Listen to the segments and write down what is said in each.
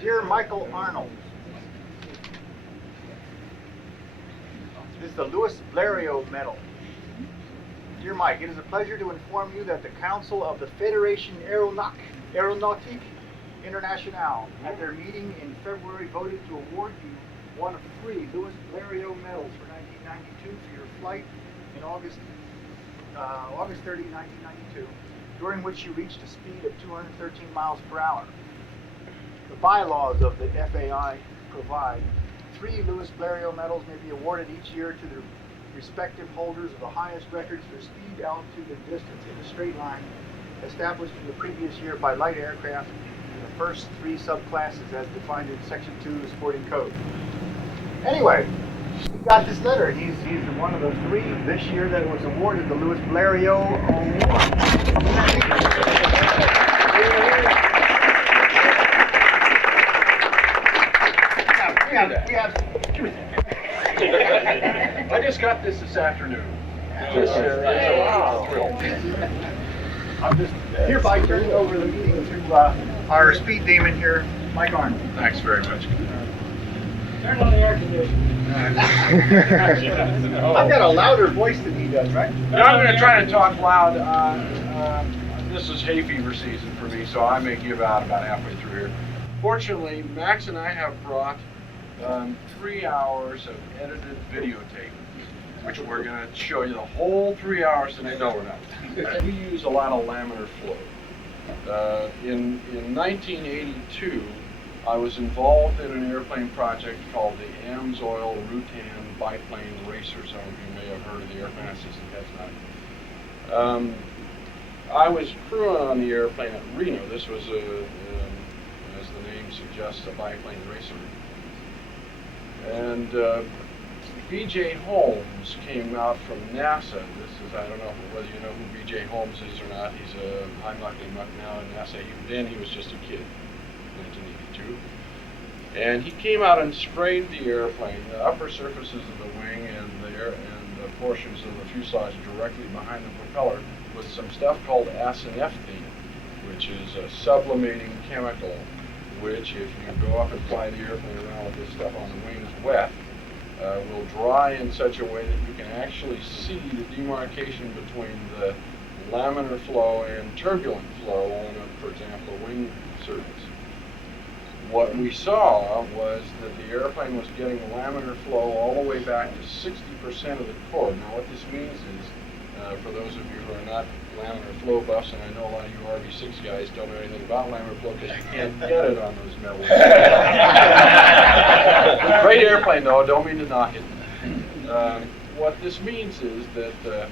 Dear Michael Arnold, this is the Louis Blériot Medal. Dear Mike, it is a pleasure to inform you that the Council of the Fédération Aéronautique Internationale, at their meeting in February, voted to award you one of 3 Louis Blériot medals for 1992 for your flight in August 30, 1992, during which you reached a speed of 213 miles per hour. The bylaws of the FAI provide 3 Louis Blériot medals may be awarded each year to the respective holders of the highest records for speed, altitude, and distance in a straight line established in the previous year by light aircraft in the first 3 subclasses as defined in Section 2 of the Sporting Code. Anyway, he got this letter. He's one of the 3 this year that was awarded the Louis Blériot Award. We have I just got this afternoon. I'm just hereby turning over the meeting to our speed demon here, Mike Arnold. Thanks very much. Turn on the air conditioning. I've got a louder voice than he does, right? Now I'm going to try to talk loud. This is hay fever season for me, so I may give out about halfway through here. Fortunately, Max and I have brought 3 hours of edited videotape, which we're going to show you the whole 3 hours today. No, we're not. We use a lot of laminar flow. In 1982, I was involved in an airplane project called the OIL-RUTAN biplane racer. Some of you may have heard of the airplane. I see some heads nodding. I was crewing on the airplane at Reno. This was, as the name suggests, a biplane racer. And B.J. Holmes came out from NASA. I don't know whether you know who B.J. Holmes is or not. He's a Heimlich-Muck now in NASA. Then he was just a kid, 1982. And he came out and sprayed the airplane, the upper surfaces of the wing and the portions of the fuselage directly behind the propeller, with some stuff called acinephthine, which is a sublimating chemical, which if you go up and fly the airplane around with this stuff on the wings wet, will dry in such a way that you can actually see the demarcation between the laminar flow and turbulent flow on, for example, a wing surface. What we saw was that the airplane was getting laminar flow all the way back to 60% of the chord. Now what this means is, for those of you who are not laminar flow buffs, and I know a lot of you RV6 guys don't know anything about laminar flow because you can't get it on those metals. Great airplane though, don't mean to knock it. What this means is that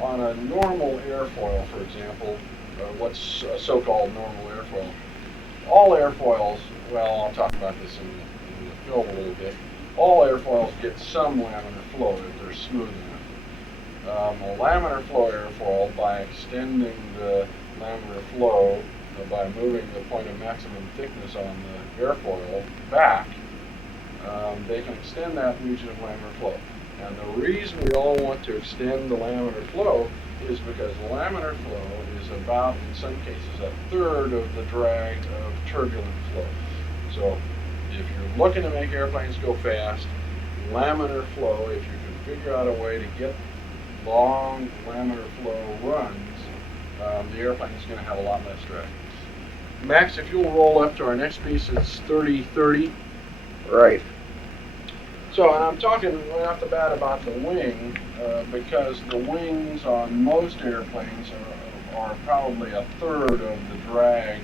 on a normal airfoil, for example, what's a so-called normal airfoil, all airfoils, well, I'll talk about this in the film a little bit, all airfoils get some laminar flow if they're smooth enough. A laminar flow airfoil, by extending the laminar flow, by moving the point of maximum thickness on the airfoil back, they can extend that region of laminar flow. And the reason we all want to extend the laminar flow is because laminar flow is about, in some cases, a third of the drag of turbulent flow. So if you're looking to make airplanes go fast, laminar flow, if you can figure out a way to get long laminar flow runs, the airplane is going to have a lot less drag. Max, if you'll roll up to our next piece, it's 30-30. Right. So, and I'm talking right off the bat about the wing, because the wings on most airplanes are probably a third of the drag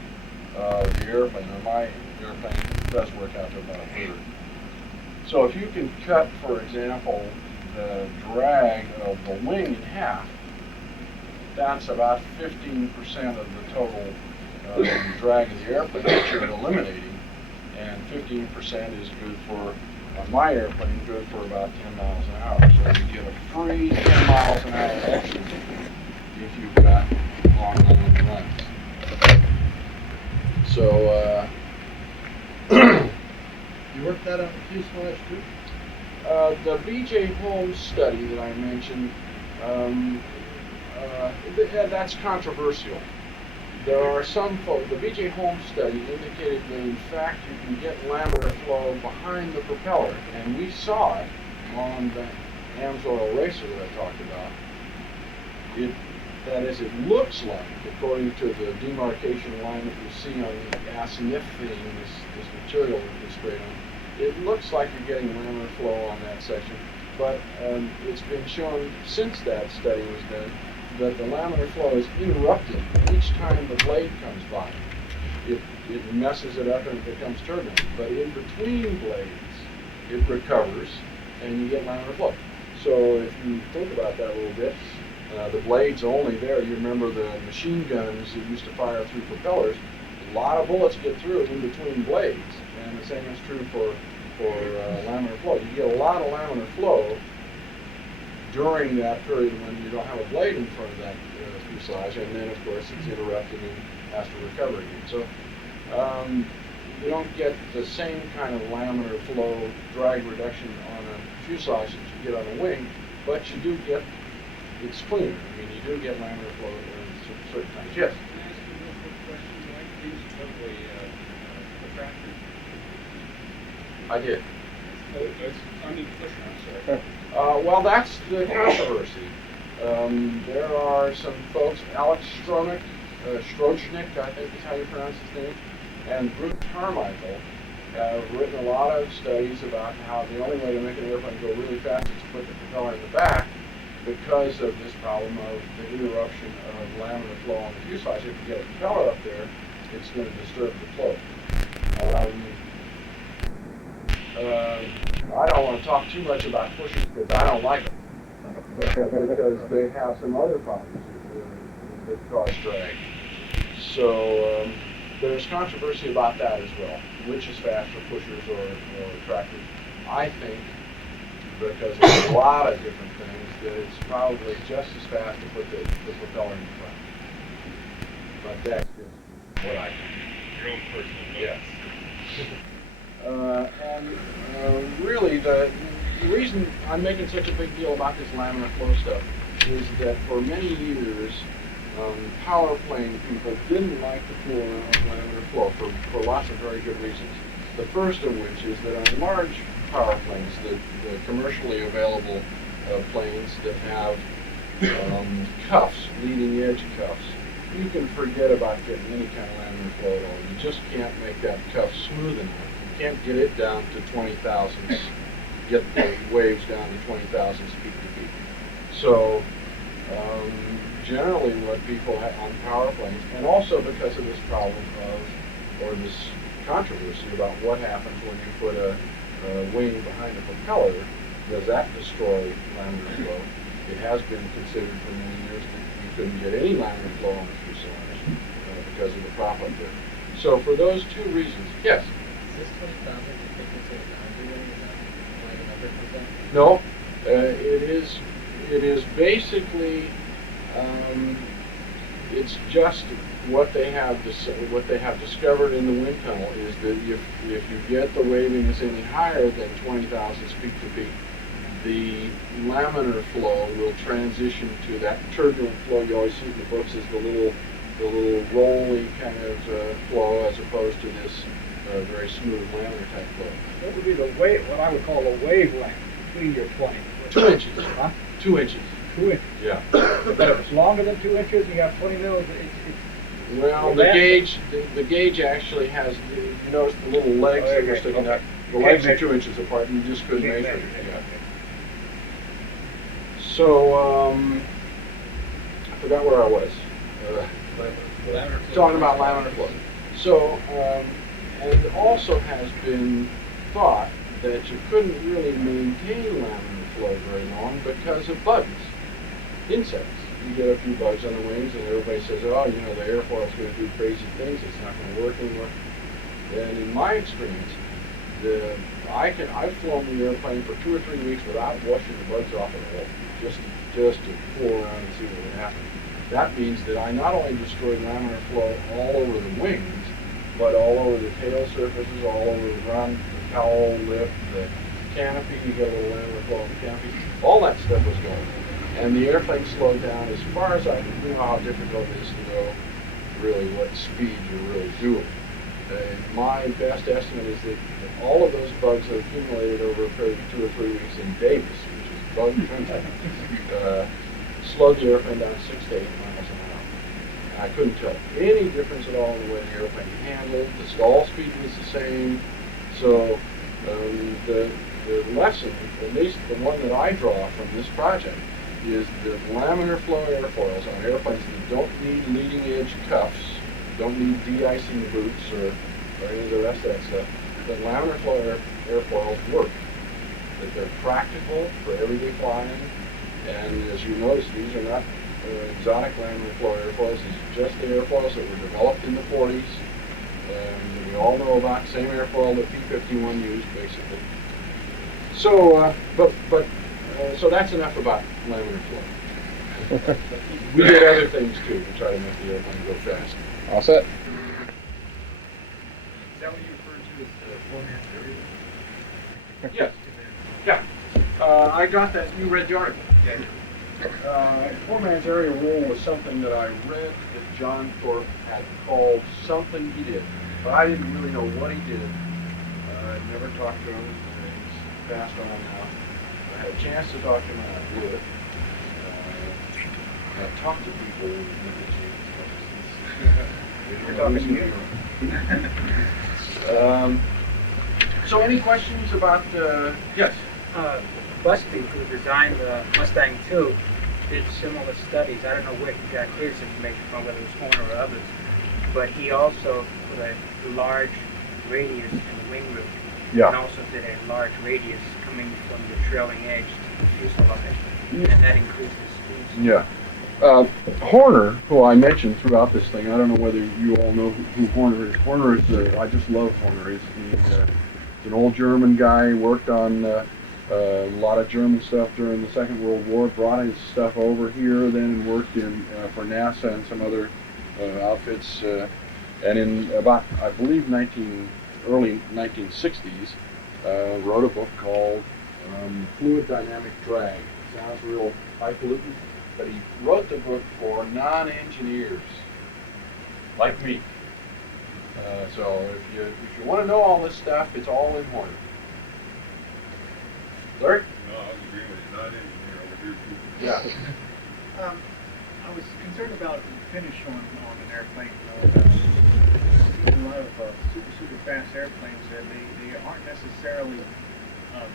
of the airplane. Or my airplane does work out to about a third. So if you can cut, for example, the drag of the wing in half, that's about 15% of the total drag of the airplane that you're eliminating, and 15% is good for, on my airplane, good for about 10 miles an hour. So you get a free 10 miles an hour extra if you've got long runs. So, you worked that on the fuselage too? the B.J. Holmes study that I mentioned, that's controversial. there are some folks, the B.J. Holmes study indicated that in fact you can get laminar flow behind the propeller, and we saw it on the AMSOIL racer that I talked about. That is, it looks like, according to the demarcation line that you see on the acinifine, this material that we sprayed on, it looks like you're getting laminar flow on that section. But it's been shown since that study was done that the laminar flow is interrupted each time the blade comes by. It messes it up and it becomes turbulent. But in between blades, it recovers and you get laminar flow. So if you think about that a little bit, the blade's only there. You remember the machine guns that used to fire through propellers. A lot of bullets get through in between blades, and the same is true for laminar flow. You get a lot of laminar flow during that period when you don't have a blade in front of that fuselage, and then of course it's interrupted and has to recover again. So you don't get the same kind of laminar flow drag reduction on a fuselage that you get on a wing, but you do get, it's cleaner. I mean, you do get laminar flow in certain times. Yes? Can I ask you a real quick question? Why use a protractor? I did. I'm sorry. Well, that's the controversy. There are some folks, Alex Strojnik, I think is how you pronounce his name, and Bruce Carmichael have written a lot of studies about how the only way to make an airplane go really fast is to put the propeller in the back because of this problem of the interruption of laminar flow on the fuselage. If you get a propeller up there, it's going to disturb the flow. I don't want to talk too much about pushers because I don't like them. Because they have some other problems that cause drag. So there's controversy about that as well. Which is faster, pushers or tractors? I think, because of a lot of different things, that it's probably just as fast to put the propeller in front. But that's just what I think. Your own personal vote. Yes. Really, the reason I'm making such a big deal about this laminar flow stuff is that for many years, power plane people didn't like to fool around with laminar flow for lots of very good reasons. The first of which is that on large power planes, the commercially available planes that have cuffs, leading edge cuffs, you can forget about getting any kind of laminar flow at all. You just can't make that cuff smooth enough. You can't get it down to 20 thousandths, get the waves down to 20 thousandths peak to peak. So generally what people have on power planes, and also because of this problem or this controversy about what happens when you put a wing behind the propeller, does that destroy laminar flow? It has been considered for many years that you couldn't get any laminar flow on the fuselage because of the prop up there. So for those two reasons, yes? Is this 20,000 if they consider the underwing? Is that why the number comes up? No, it is basically it's just what they have discovered in the wind tunnel is that if you get the waviness any higher than 20 thousandths peak to peak, the laminar flow will transition to that turbulent flow you always see in the books is the little rolly kind of flow as opposed to this very smooth laminar type flow. What would be the wave, what I would call a wavelength between your plane? 2 inches. Huh? 2 inches. 2 inches. Yeah. But if it's longer than 2 inches, you got 20 mils. Well, the gauge actually has, you notice the little legs that are sticking out. The legs are 2 inches apart, and you just couldn't measure it. Yeah. So, I forgot where I was. Talking about laminar flow. So, and it also has been thought that you couldn't really maintain laminar flow very long because of bugs, insects. You get a few bugs on the wings, and everybody says, oh, you know, the airfoil's going to do crazy things. It's not going to work anymore. And in my experience, I've flown the airplane for 2 or 3 weeks without washing the bugs off at all, just to fool around and see what would happen. That means that I not only destroyed laminar flow all over the wings, but all over the tail surfaces, all over the run, the cowl, lip, the canopy. You get a little laminar flow on the canopy. All that stuff was going. And the airplane slowed down as far as I can. You know how difficult it is to go really what speed you're really doing. My best estimate is that all of those bugs have accumulated over a period of 2 or 3 weeks in Davis, which is bug country, slowed the airplane down 6 to 8 miles an hour. And I couldn't tell any difference at all in the way the airplane handled. The stall speed was the same. So the lesson, at least the one that I draw from this project, is that laminar flow airfoils on airplanes that don't need leading edge cuffs, don't need de-icing boots or any of the rest of that stuff, that laminar flow airfoils work. That they're practical for everyday flying, and as you notice, these are not exotic laminar flow airfoils. These are just the airfoils that were developed in the 40s, and we all know about the same airfoil that P-51 used, basically. So, so that's enough about laminar flow. We did other things too to try to make the airplane go fast. All set. Is that what you referred to as the four-man's area? Yes. Yeah. I got that. You read the article. Yeah. Four-man's area rule was something that I read that John Thorpe had called something he did, but I didn't really know what he did. I never talked to him. He's passed on now. I had a chance to talk to him, and I did. I talked to people. You're talking to me. So any questions about, yes? Busby, who designed the Mustang II, did similar studies. I don't know where he got his information from, whether it was Horner or others, but he also put a large radius in the wing root, and also did a large radius coming from the trailing edge to the fuselage, and that increased the speed. Yeah. Horner, who I mentioned throughout this thing, I don't know whether you all know who Horner is. Horner is, I just love Horner. He's an old German guy, worked on a lot of German stuff during the Second World War, brought his stuff over here then and worked in for NASA and some other outfits. And in about, I believe, early 1960s, wrote a book called Fluid Dynamic Drag. Sounds real highfalutin, but he wrote the book for non-engineers like me. So if you want to know all this stuff, it's all in Horner. Larry? No, I was agreeing with you. Not engineer over here too. Yeah. I was concerned about the finish on an airplane. A lot of super fast airplanes, they aren't necessarily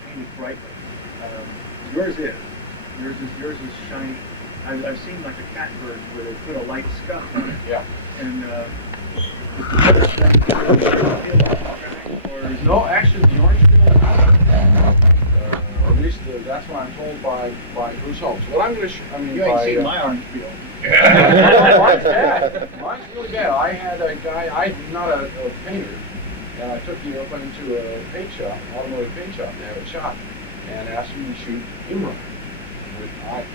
painted brightly. Yours is shiny. I've seen like a catbird where they put a light scuff on it. Yeah. And No, actually, the orange peel, or at least that's what I'm told by Bruce Holmes. What I'm going to you ain't seen my orange peel. Mine's bad. Mine's really bad. I had a guy, I'm not a painter, and I took the airplane to a paint shop, automotive paint shop, and they had a shop, and asked me to shoot Imra.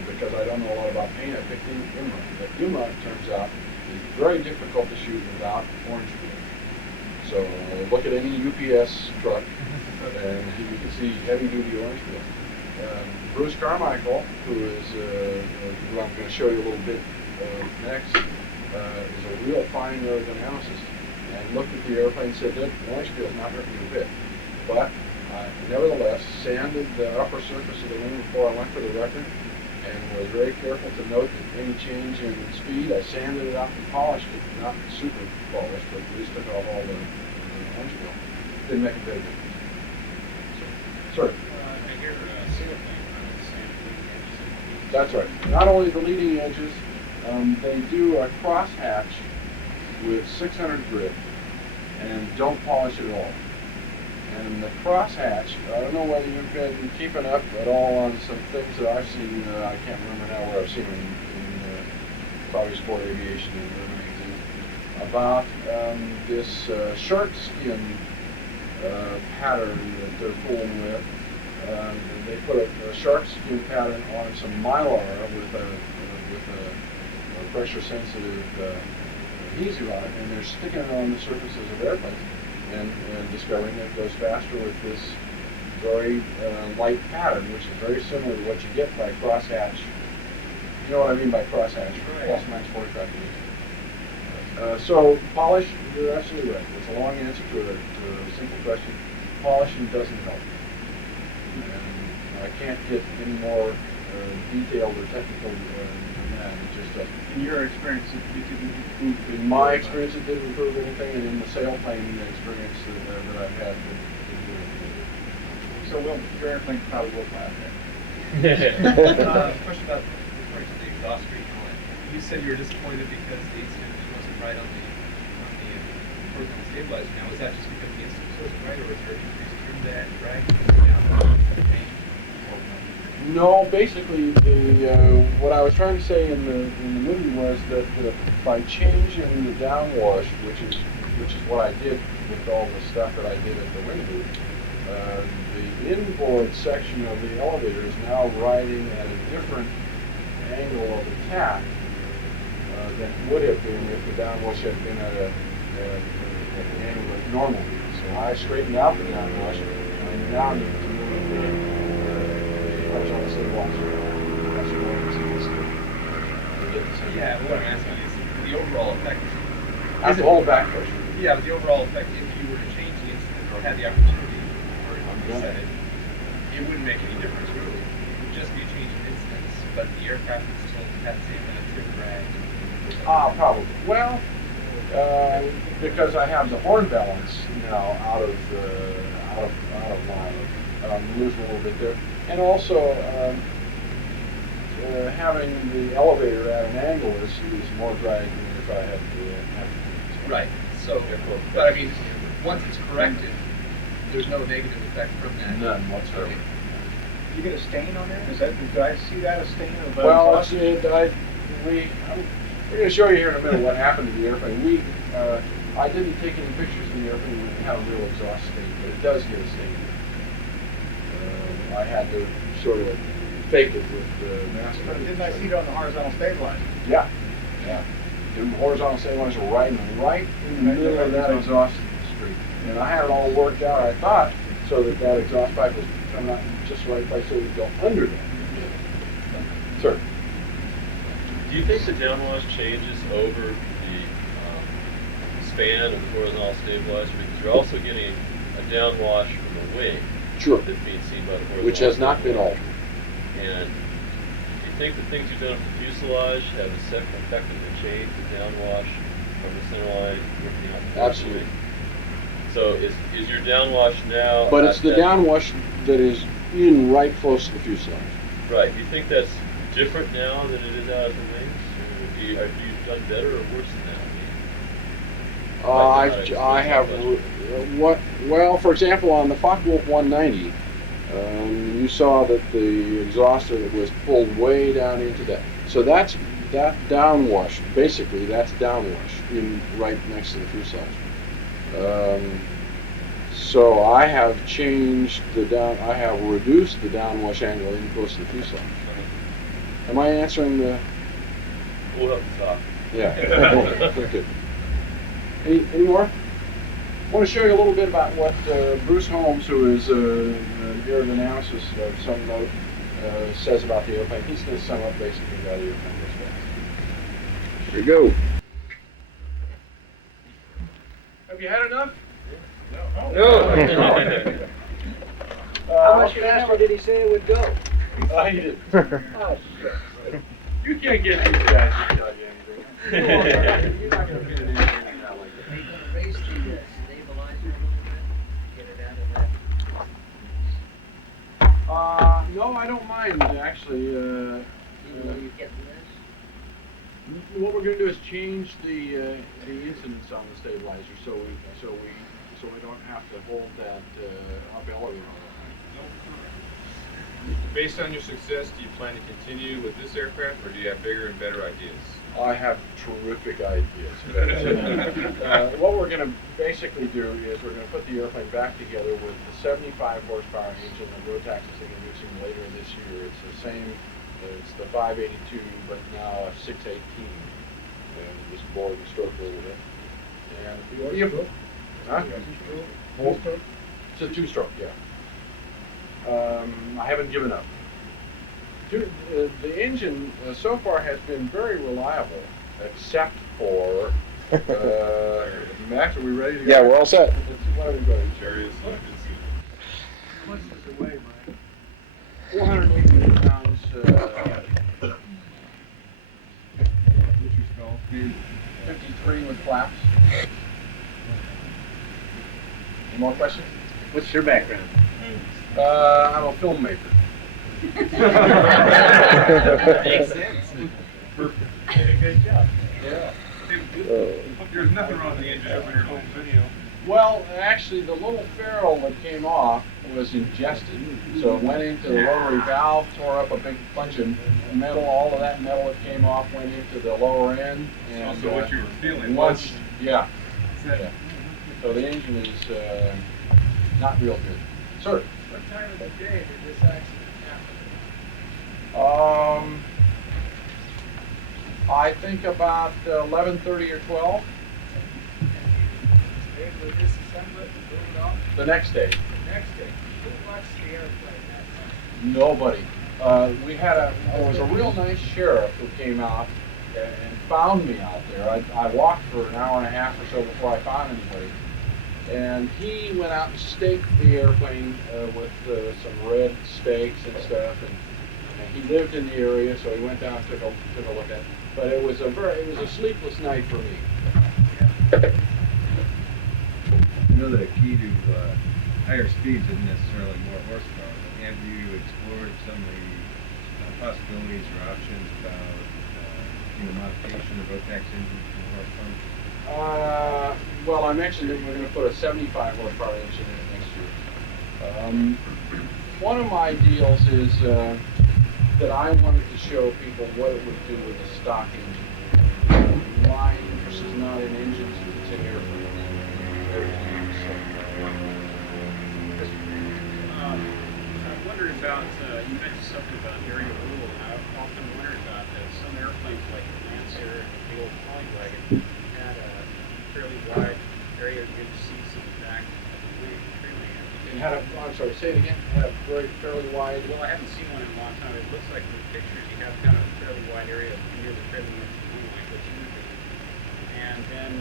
Because I don't know a lot about paint, I picked Imra. But Imra, it turns out, is very difficult to shoot without orange peel. So look at any UPS truck, and you can see heavy-duty orange peel. Bruce Carmichael, who is who I'm going to show you a little bit next, is a real fine aerodynamicist, and looked at the airplane and said that orange peel is not hurting me a bit. But nevertheless, sanded the upper surface of the wing before I went for the record, and was very careful to note that any change in speed, I sanded it up and polished it, not super polished, but at least took off all the orange peel. Didn't make a bit of difference. Sorry. I hear Sailplane running the same leading edges. That's right. Not only the leading edges, they do a crosshatch with 600 grit and don't polish it at all. And the crosshatch, I don't know whether you've been keeping up at all on some things that I've seen, I can't remember now where I've seen them, in probably Sport Aviation and other magazines, about this shark skin pattern that they're fooling with. They put a shark skin pattern on some mylar with a pressure-sensitive adhesive on it, and they're sticking it on the surfaces of airplanes. And discovering that it goes faster with this very light pattern, which is very similar to what you get by crosshatch. You know what I mean by crosshatch? Right. Plus minus 45 degrees. So polish, you're absolutely right. It's a long answer to a simple question. Polishing doesn't help. And I can't get any more detailed or technical than that. It just doesn't. In your experience, it didn't improve. In my experience, it didn't improve anything, and in the sailplane experience that I've had, it didn't improve. So your airplane probably will fly out there. Question about referring to the exhaust rate noise. You said you were disappointed because the instrument wasn't right on the program stabilizer. Now, was that just because the instrument wasn't right, or was there increased trim that drag down? No, basically, what I was trying to say in the movie was that by changing the downwash, which is what I did with all the stuff that I did at the wing loop, the inboard section of the elevator is now riding at a different angle of attack than it would have been if the downwash had been at an angle that normal would be. So I straightened out the downwash, and now you can move the horizontal stabilizer. That's what you see this do. Yeah, but what I'm asking is the overall effect. That's the whole back pressure. Yeah, but the overall effect, if you were to change the instrument or had the opportunity or reset it, it wouldn't make any difference really. It would just be a change of instance, but the aircraft would still have the same amount of trim drag. Probably. Well, because I have the horn balance now out of line, I'm losing a little bit there, and also having the elevator at an angle is more drag than if I had to. Right. So, but I mean, once it's corrected, there's no negative effect from that. None whatsoever. You get a stain on there? Did I see that, a stain of Well, exhaust? we're going to show you here in a minute what happened to the airplane. I didn't take any pictures of the airplane when it had a real exhaust stain, but it does get a stain. I had to sort of fake it with the mask. But didn't I see it on the horizontal stabilizer? Yeah. The horizontal stabilizer right in the middle of that exhaust street. And I had it all worked out, I thought, so that exhaust pipe was coming out just right by so it would go under that. Sir? Do you think the downwash changes over the span of the horizontal stabilizer? Because you're also getting a downwash from the wing Sure. that's being seen by the horizontal Which has not been altered. And do you think the things you've done with the fuselage have effectively changed the downwash from the center line working out the Absolutely. wing? So is your downwash now... But it's the downwash that is in right close to the fuselage. Right. Do you think that's different now than it is out of the wings? Or have you done better or worse than that? I have well, for example, on the Focke-Wulf 190, you saw that the exhauster was pulled way down into that. So that downwash, basically, that's downwash in right next to the fuselage. So I have changed I have reduced the downwash angle in close to the fuselage. Am I answering the? We'll have to talk. Yeah. Good. Any more? I want to show you a little bit about what Bruce Holmes, who is an aerodynamicist of some note, says about the airplane. He's going to sum up basically how the airplane goes fast. Here you go. Have you had enough? No. How much faster did he say it would go? He did. Oh, shit. You can't get these guys to tell you anything. You're not going to fit in anything like that. Are you going to raise the stabilizer a little bit? Get it out of that? No, I don't mind actually. You get this? What we're going to do is change the incidence on the stabilizer, so we don't have to hold that up elevator. Based on your success, do you plan to continue with this aircraft, or do you have bigger and better ideas? I have terrific ideas. What we're going to basically do is we're going to put the airplane back together with the 75 horsepower engine that Rotax is introducing later this year. It's the same, it's the 582, but now a 618. And just bored and stroked a little bit. And it's a two-stroke, yeah. I haven't given up. The engine so far has been very reliable, except for Max, are we ready to go? Yeah, we're all set. Why don't we go? Chariots, How much does it weigh, Mike? 488 pounds. What's your stall speed? 53 with flaps. Any more questions? What's your background? I'm a filmmaker. Makes sense. Did a good job. Yeah. There's nothing wrong with the engine over here. Video. Well, actually, the little ferrule that came off was ingested, so it went into the rotary valve, tore up a big bunch of metal. All of that metal that came off went into the lower end, and Also what you were feeling once, was. yeah. Yeah. So the engine is not real good. Sir. What time of the day did this accident I think about 11:30 or 12. happen? They would disassemble it and move it off The next day. the next day. Who watched the airplane that time? Nobody. There was a real nice sheriff who came out and found me out there. I walked for an hour and a half or so before I found anybody. And he went out and staked the airplane with some red stakes and stuff. And he lived in the area, so he went down and took a look at it. But it was a sleepless night for me. I know that a key to higher speeds isn't necessarily more horsepower, but have you explored some of the possibilities or options about modification of Rotax engines for horsepower? Well, I mentioned that we're going to put a 75 horsepower engine in it next year. One of my deals is that I wanted to show people what it would do with a stock engine. My interest is not in engines, it's in airplanes. I'm wondering about, you mentioned something about area rule, and I've often wondered about some airplanes like the Lancer and the old Polywagon had a fairly wide area of good seats in the back of the wing. It had I'm sorry, say it again. It had a fairly wide. Well, I haven't seen one in a long time. It looks like in the pictures you have kind of a fairly wide area near the trailing edge of the wing, like what you do. And then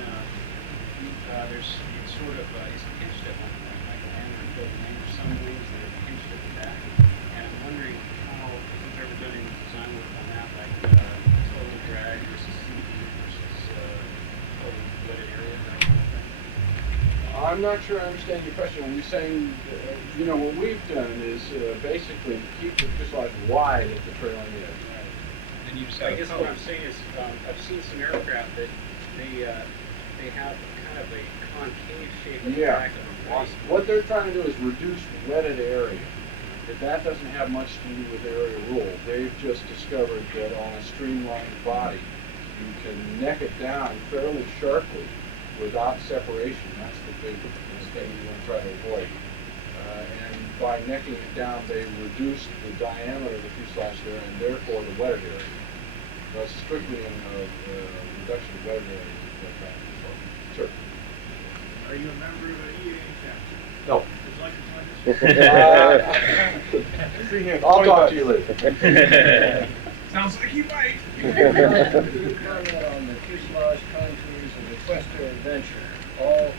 there's sort of it's pinched at one point, like a Lander and built wing, or some wings that are pinched at the back. And I'm wondering how, if you've ever done any design work on that, like total drag versus CD versus total wetted area, that kind of thing. I'm not sure I understand your question. When you're saying, what we've done is basically keep the fuselage wide at the trailing edge. And you just I guess what I'm saying is, I've seen some aircraft that they have kind of a concave shape at the Yeah. back of the base. What they're trying to do is reduce wetted area. If that doesn't have much to do with area rule. They've just discovered that on a streamlined body, you can neck it down fairly sharply without separation. That's the big thing you want to try to avoid. And by necking it down, they reduce the diameter of the fuselage there, and therefore the wetted area. That's strictly in reduction of wetted area. Sure. Are you a member of an EAA chapter? No. Would you like to join us? I'll talk to you later. Sounds like you might. Comment on the fuselage contours of the Questair Venture, all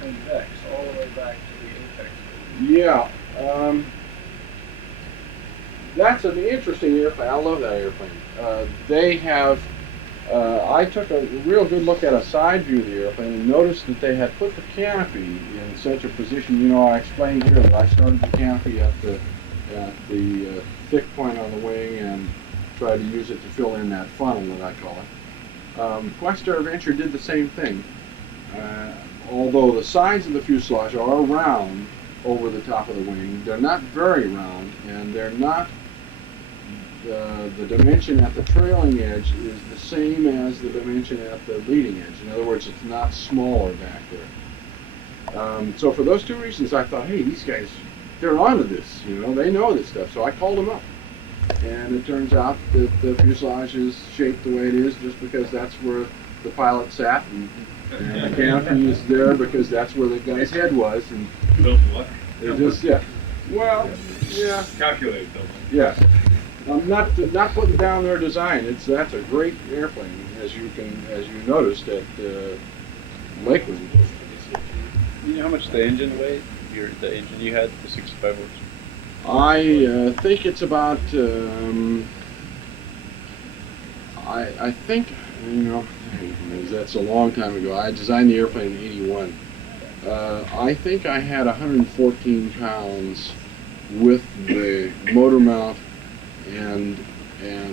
convex, all the way back to the apex. Yeah. That's an interesting airplane. I love that airplane. They have, I took a real good look at a side view of the airplane and noticed that they had put the canopy in such a position. I explained here that I started the canopy at the thick point on the wing and tried to use it to fill in that funnel that I call it. Questair Venture did the same thing. Although the sides of the fuselage are round over the top of the wing, they're not very round, and they're not, the dimension at the trailing edge is the same as the dimension at the leading edge. In other words, it's not smaller back there. So for those two reasons, I thought, hey, these guys, they're onto this, they know this stuff. So I called them up. And it turns out that the fuselage is shaped the way it is just because that's where the pilot sat, and the canopy is there because that's where the guy's head was, and Built luck. it just, yeah. Well, yeah. Calculated though. Yes. I'm not putting down their design. That's a great airplane, as you noticed at Lakeland. You know how much the engine weighed? The engine you had, the 65 horse? I think it's about. I think, that's a long time ago. I designed the airplane in '81. I think I had 114 pounds with the motor mount and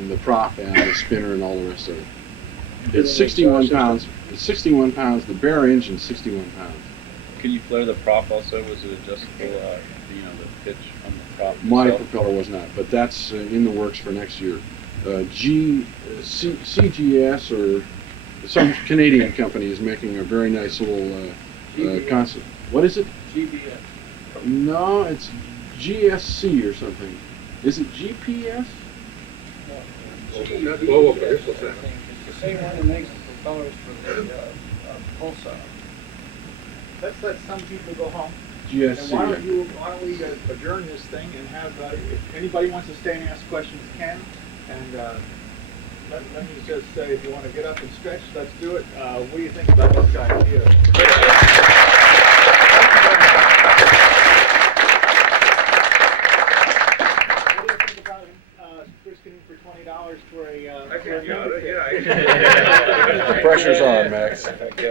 the prop and the spinner and all the rest of it. It's 61 pounds. It's 61 pounds. The bare engine 61 pounds. Could you flare the prop also? Was it adjustable? The pitch on the prop. My itself? propeller was not, but that's in the works for next year. CGS or some Canadian company is making a very nice little concept. What is it? GBS. No, it's GSC or something. Is it GPS? That's Global Commercial Center. It's the same one that makes the propellers for the pulsar. Let's let some people go home. GSC. And why don't we adjourn this thing and have, if anybody wants to stay and ask questions, can. And let me just say, if you want to get up and stretch, let's do it. What do you think about this idea? What do you think about risking for $20 for a? The pressure's on, Max. Company